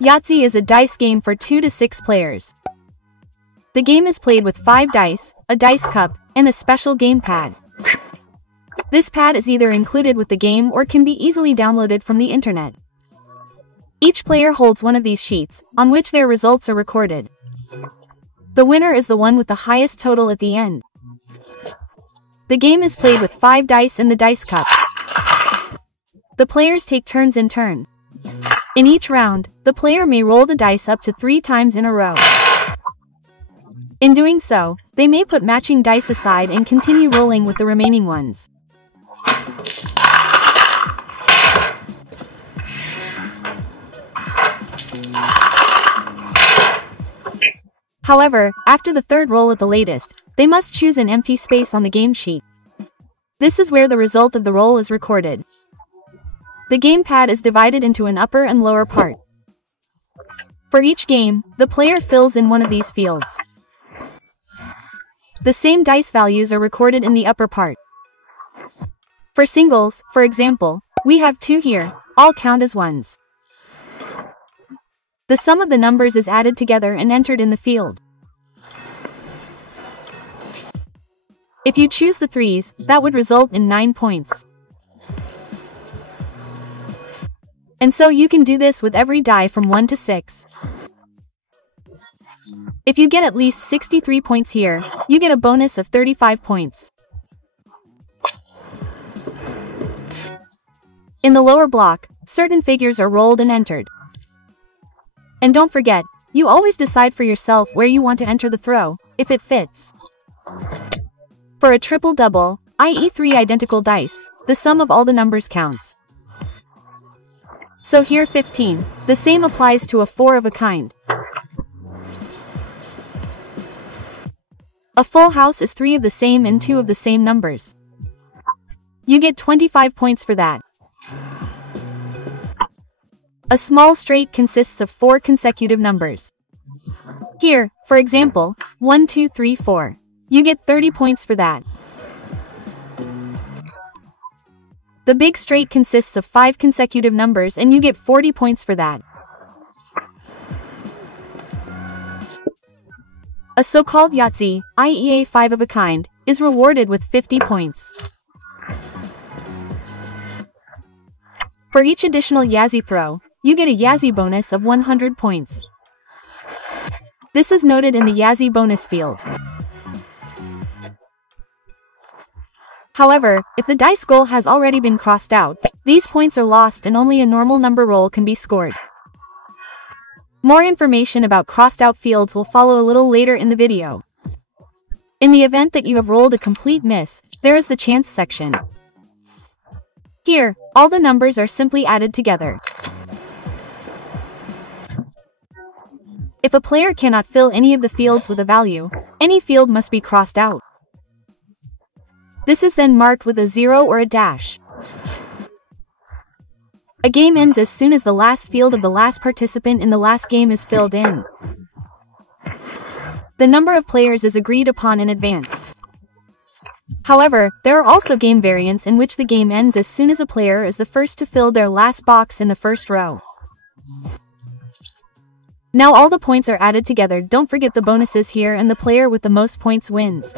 Yahtzee is a dice game for 2 to 6 players. The game is played with 5 dice, a dice cup, and a special game pad. This pad is either included with the game or can be easily downloaded from the internet. Each player holds one of these sheets, on which their results are recorded. The winner is the one with the highest total at the end. The game is played with 5 dice in the dice cup. The players take turns in turn. In each round, the player may roll the dice up to 3 times in a row. In doing so, they may put matching dice aside and continue rolling with the remaining ones. However, after the third roll at the latest, they must choose an empty space on the game sheet. This is where the result of the roll is recorded. The game pad is divided into an upper and lower part. For each game, the player fills in one of these fields. The same dice values are recorded in the upper part. For singles, for example, we have 2 here, all count as ones. The sum of the numbers is added together and entered in the field. If you choose the 3s, that would result in 9 points. And so you can do this with every die from 1 to 6. If you get at least 63 points here, you get a bonus of 35 points. In the lower block, certain figures are rolled and entered. And don't forget, you always decide for yourself where you want to enter the throw, if it fits. For a triple double, i.e. 3 identical dice, the sum of all the numbers counts. So here 15, the same applies to a 4 of a kind. A full house is 3 of the same and 2 of the same numbers. You get 25 points for that. A small straight consists of 4 consecutive numbers. Here, for example, 1, 2, 3, 4. You get 30 points for that. The big straight consists of 5 consecutive numbers and you get 40 points for that. A so-called Yatsy, i.e. a 5 of a kind, is rewarded with 50 points. For each additional Yahtzee throw, you get a Yahtzee bonus of 100 points. This is noted in the Yahtzee bonus field. However, if the dice goal has already been crossed out, these points are lost and only a normal number roll can be scored. More information about crossed out fields will follow a little later in the video. In the event that you have rolled a complete miss, there is the chance section. Here, all the numbers are simply added together. If a player cannot fill any of the fields with a value, any field must be crossed out. This is then marked with a 0 or a dash. A game ends as soon as the last field of the last participant in the last game is filled in. The number of players is agreed upon in advance. However, there are also game variants in which the game ends as soon as a player is the first to fill their last box in the first row. Now all the points are added together. Don't forget the bonuses here, and the player with the most points wins.